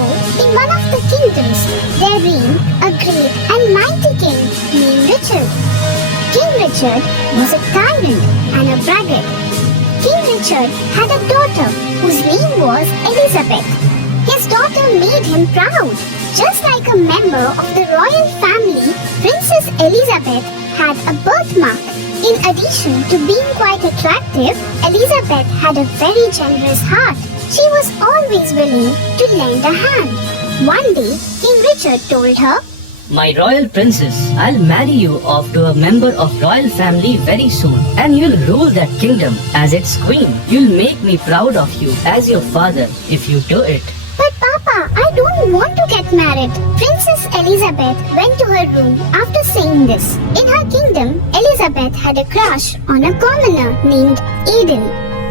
ago, in one of the kingdoms, there reigned a great and mighty king named Richard. King Richard was a tyrant and a braggart. King Richard had a daughter whose name was Elizabeth. His daughter made him proud. Just like a member of the royal family, Princess Elizabeth had a birthmark. In addition to being quite attractive, Elizabeth had a very generous heart. She was always willing to lend a hand. One day, King Richard told her, "My royal princess, I'll marry you off to a member of royal family very soon, and you'll rule that kingdom as its queen. You'll make me proud of you as your father if you do it." "But Papa, I don't want to get married." Princess Elizabeth went to her room after saying this. In her kingdom, Elizabeth had a crush on a commoner named Eden.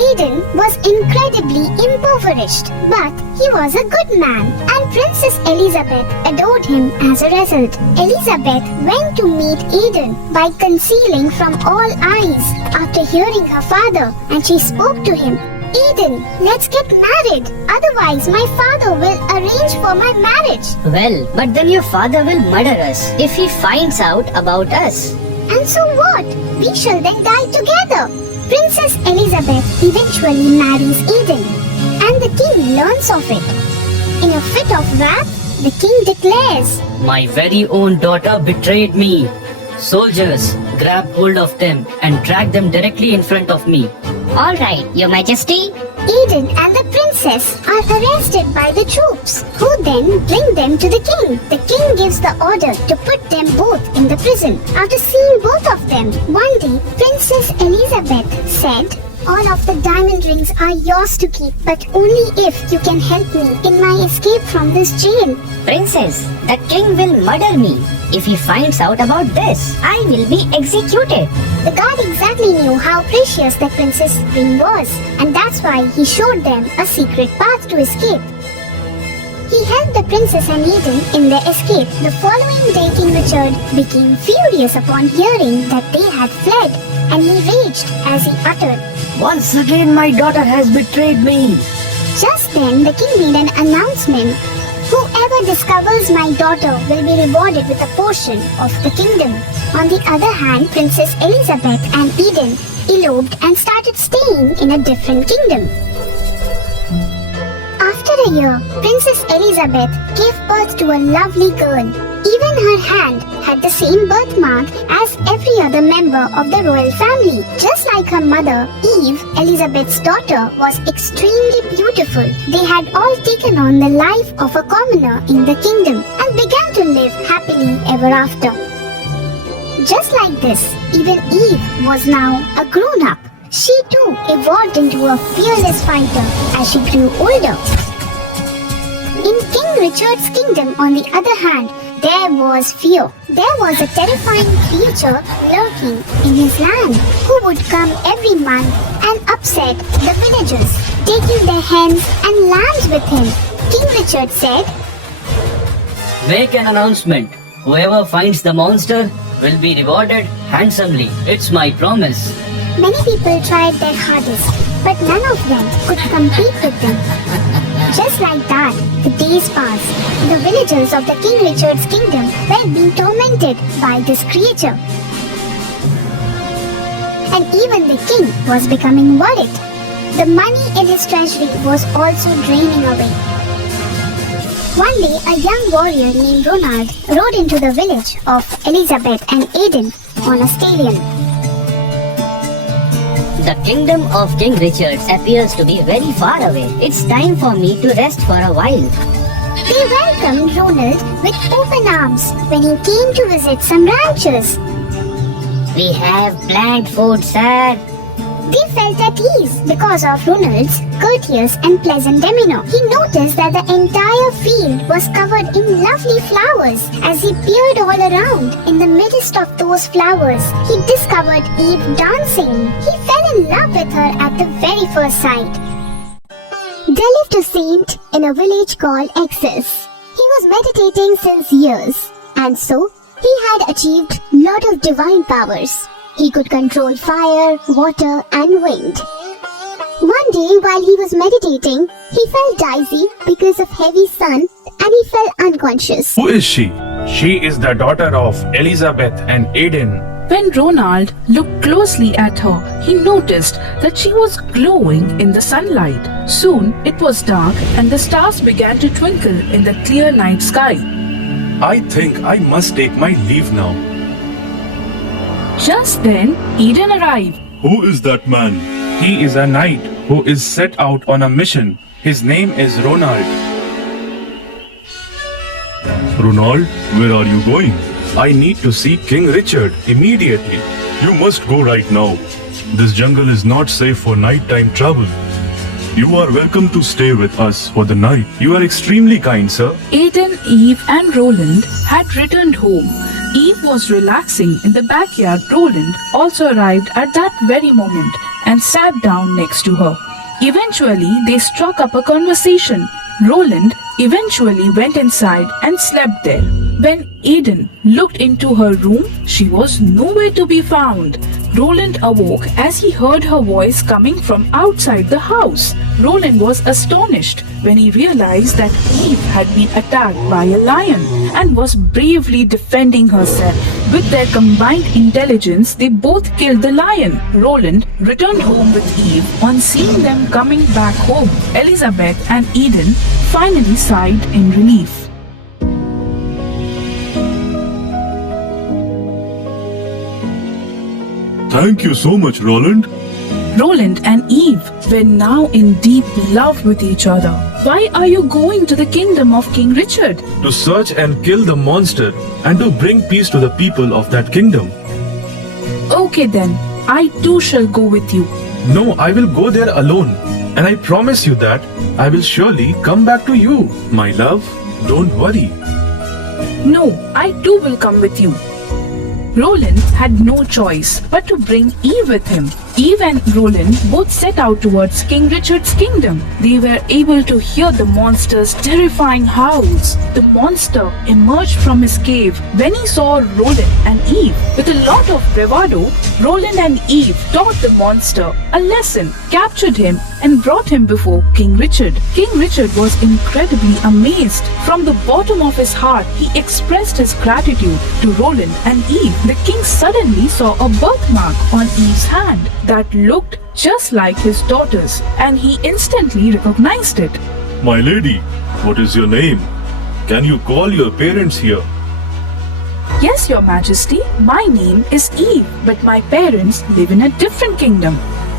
Eden was incredibly impoverished, but he was a good man, and Princess Elizabeth adored him as a result. Elizabeth went to meet Eden by concealing from all eyes after hearing her father, and she spoke to him. "Eden, let's get married, otherwise my father will arrange for my marriage." "Well, but then your father will murder us if he finds out about us." "And so what? We shall then die together." Princess Elizabeth eventually marries Eden, and the king learns of it. In a fit of wrath, the king declares, "My very own daughter betrayed me. Soldiers, grab hold of them and drag them directly in front of me." All right, Your Majesty. Eden and the princess are arrested by the troops, who then bring them to the king. The king gives the order to put them both in the prison. After seeing both of them, one day Princess Elizabeth said, "All of the diamond rings are yours to keep, but only if you can help me in my escape from this jail." Princess, the king will murder me. If he finds out about this, I will be executed. The god exactly knew how precious the princess' ring was, and that's why he showed them a secret path to escape. He helped the princess and Eden in their escape. The following day, King Richard became furious upon hearing that they had fled, and he raged as he uttered, "Once again my daughter has betrayed me." Just then the king made an announcement. "Whoever discovers my daughter will be rewarded with a portion of the kingdom." On the other hand, Princess Elizabeth and Eden eloped and started staying in a different kingdom. After a year, Princess Elizabeth gave birth to a lovely girl. Even her hand had the same birthmark as every other member of the royal family. Just like her mother, Eve, Elizabeth's daughter, was extremely beautiful. They had all taken on the life of a commoner in the kingdom and began to live happily ever after. Just like this, even Eve was now a grown-up. She too evolved into a fearless fighter as she grew older. In King Richard's kingdom, on the other hand, there was fear. There was a terrifying creature lurking in his land who would come every month and upset the villagers, taking their hens and lambs with him. King Richard said, "Make an announcement. Whoever finds the monster will be rewarded handsomely. It's my promise." Many people tried their hardest, but none of them could compete with them. Just like that, the days passed. The villagers of the King Richard's kingdom were being tormented by this creature. And even the king was becoming worried. The money in his treasury was also draining away. One day, a young warrior named Ronald rode into the village of Elizabeth and Eden on a stallion. The kingdom of King Richard appears to be very far away. It's time for me to rest for a while. They welcomed Ronald with open arms when he came to visit some ranchers. We have planned food, sir. They felt at ease because of Ronald's courteous and pleasant demeanor. He noticed that the entire field was covered in lovely flowers. As he peered all around, in the midst of those flowers, he discovered Eve dancing. He fell in love with her at the very first sight. There lived a saint in a village called Exes. He was meditating since years, and so he had achieved a lot of divine powers. He could control fire, water, and wind. One day while he was meditating, he felt dizzy because of heavy sun and he fell unconscious. Who is she? She is the daughter of Elizabeth and Aidan. When Ronald looked closely at her, he noticed that she was glowing in the sunlight. Soon it was dark and the stars began to twinkle in the clear night sky. I think I must take my leave now. Just then, Eden arrived. Who is that man? He is a knight who is set out on a mission. His name is Ronald. Ronald, where are you going? I need to see King Richard immediately. You must go right now. This jungle is not safe for nighttime travel. You are welcome to stay with us for the night. You are extremely kind, sir. Eden, Eve and Roland had returned home. Eve was relaxing in the backyard. Roland also arrived at that very moment and sat down next to her. Eventually, they struck up a conversation. Roland eventually went inside and slept there. When Eden looked into her room, she was nowhere to be found. Roland awoke as he heard her voice coming from outside the house. Roland was astonished when he realized that Eve had been attacked by a lion and was bravely defending herself. With their combined intelligence, they both killed the lion. Roland returned home with Eve. On seeing them coming back home, Elizabeth and Eden finally sighed in relief. Thank you so much, Roland. Roland and Eve were now in deep love with each other. Why are you going to the kingdom of King Richard? To search and kill the monster and to bring peace to the people of that kingdom. Okay then, I too shall go with you. No, I will go there alone. And I promise you that I will surely come back to you, my love. Don't worry. No, I too will come with you. Roland had no choice but to bring Eve with him. Eve and Roland both set out towards King Richard's kingdom. They were able to hear the monster's terrifying howls. The monster emerged from his cave when he saw Roland and Eve. With a lot of bravado, Roland and Eve taught the monster a lesson, captured him and brought him before King Richard. King Richard was incredibly amazed. From the bottom of his heart, he expressed his gratitude to Roland and Eve. The king suddenly saw a birthmark on Eve's hand that looked just like his daughter's, and he instantly recognized it. My lady, what is your name? Can you call your parents here? Yes, your majesty, my name is Eve, but my parents live in a different kingdom.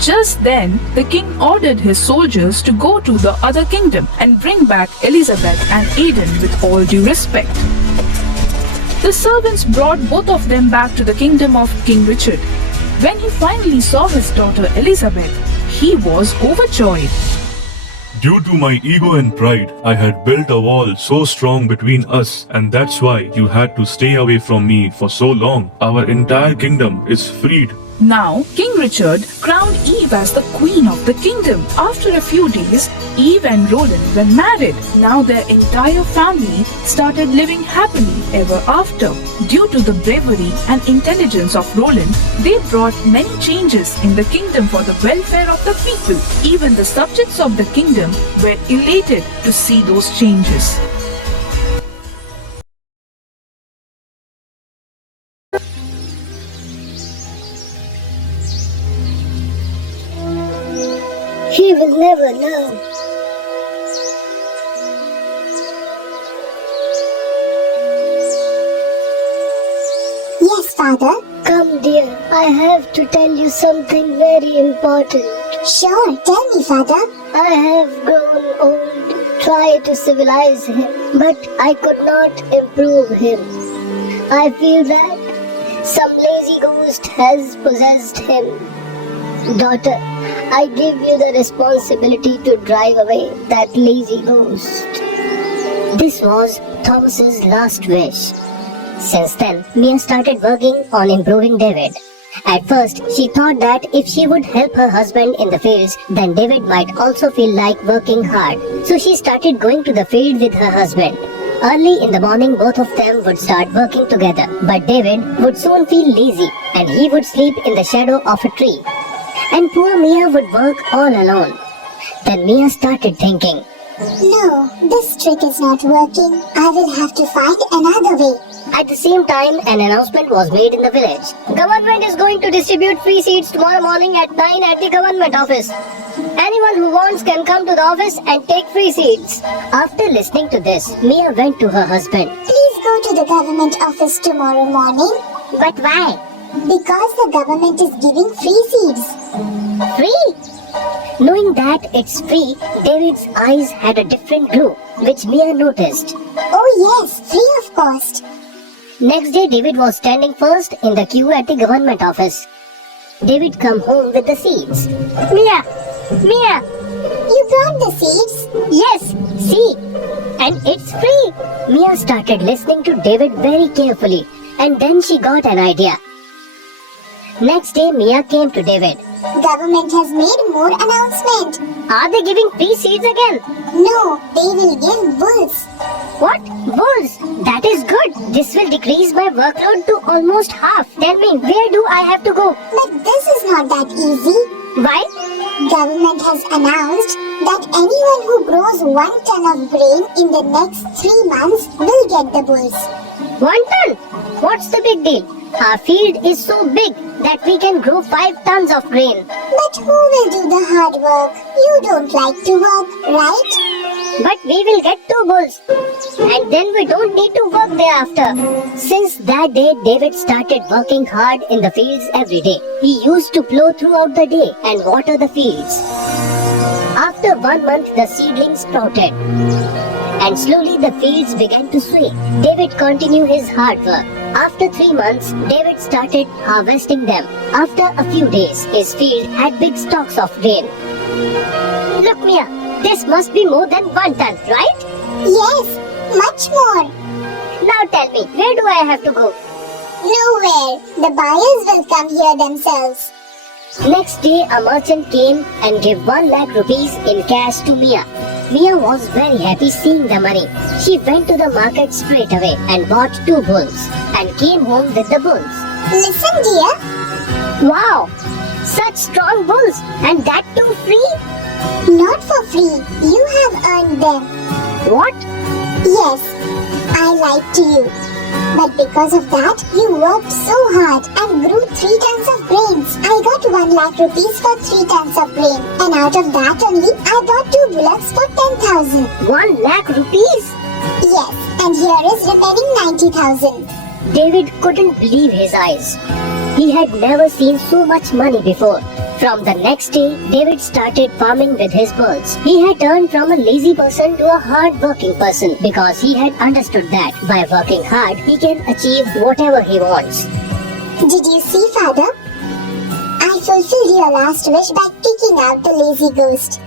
Just then, the king ordered his soldiers to go to the other kingdom and bring back Elizabeth and Aidan with all due respect. The servants brought both of them back to the kingdom of King Richard. When he finally saw his daughter Elizabeth, he was overjoyed. Due to my ego and pride, I had built a wall so strong between us, and that's why you had to stay away from me for so long. Our entire kingdom is freed. Now, King Richard crowned Eve as the queen of the kingdom. After a few days, Eve and Roland were married. Now their entire family started living happily ever after. Due to the bravery and intelligence of Roland, they brought many changes in the kingdom for the welfare of the people. Even the subjects of the kingdom were elated to see those changes. He will never learn. Yes, father. Come, dear. I have to tell you something very important. Sure, tell me, father. I have grown old, tried to civilize him, but I could not improve him. I feel that some lazy ghost has possessed him. Daughter, I give you the responsibility to drive away that lazy ghost. This was Thomas's last wish. Since then, Mia started working on improving David. At first, she thought that if she would help her husband in the fields, then David might also feel like working hard. So she started going to the field with her husband. Early in the morning, both of them would start working together. But David would soon feel lazy and he would sleep in the shadow of a tree. and poor Mia would work all alone. Then Mia started thinking, No, this trick is not working. I will have to find another way. At the same time, an announcement was made in the village. Government is going to distribute free seats tomorrow morning at 9 at the government office. Anyone who wants can come to the office and take free seats. After listening to this, Mia went to her husband. Please go to the government office tomorrow morning. But why? Because the government is giving free seats. Free? Knowing that it's free, David's eyes had a different glow, which Mia noticed. Oh yes, free of cost. Next day, David was standing first in the queue at the government office. David come home with the seeds. Mia! Mia! You brought the seeds? Yes! See! And it's free! Mia started listening to David very carefully, and then she got an idea. Next day, Mia came to David. Government has made more announcement. Are they giving free seeds again? No, they will give bulls. What? Bulls? That is good. This will decrease my workload to almost half. Tell me, where do I have to go? But this is not that easy. Why? Government has announced that anyone who grows 1 ton of grain in the next 3 months will get the bulls. 1 ton? What's the big deal? Our field is so big that we can grow 5 tons of grain. But who will do the hard work? You don't like to work, right? But we will get 2 bulls. And then we don't need to work thereafter. Since that day, David started working hard in the fields every day. He used to plow throughout the day and water the fields. After 1 month, the seedlings sprouted. And slowly the fields began to sway. David continued his hard work. After 3 months, David started harvesting them. After a few days, his field had big stalks of grain. Look, Mia, this must be more than 1 ton, right? Yes, much more. Now tell me, where do I have to go? Nowhere. The buyers will come here themselves. Next day, a merchant came and gave 1 lakh rupees in cash to Mia. Mia was very happy seeing the money. She went to the market straight away and bought 2 bulls and came home with the bulls. Listen, dear. Wow! Such strong bulls, and that too free? Not for free. You have earned them. What? Yes, I lied to you. But because of that, you worked so hard and grew 3 tons of grains. I got 1 lakh rupees for 3 tons of grain. And out of that only, I bought 2 bullocks for 10,000. 1 lakh rupees? Yes, and here is remaining 90,000. David couldn't believe his eyes. He had never seen so much money before. From the next day, David started farming with his bulls. He had turned from a lazy person to a hard-working person because he had understood that by working hard, he can achieve whatever he wants. Did you see, Father? I fulfilled your last wish by kicking out the lazy ghost.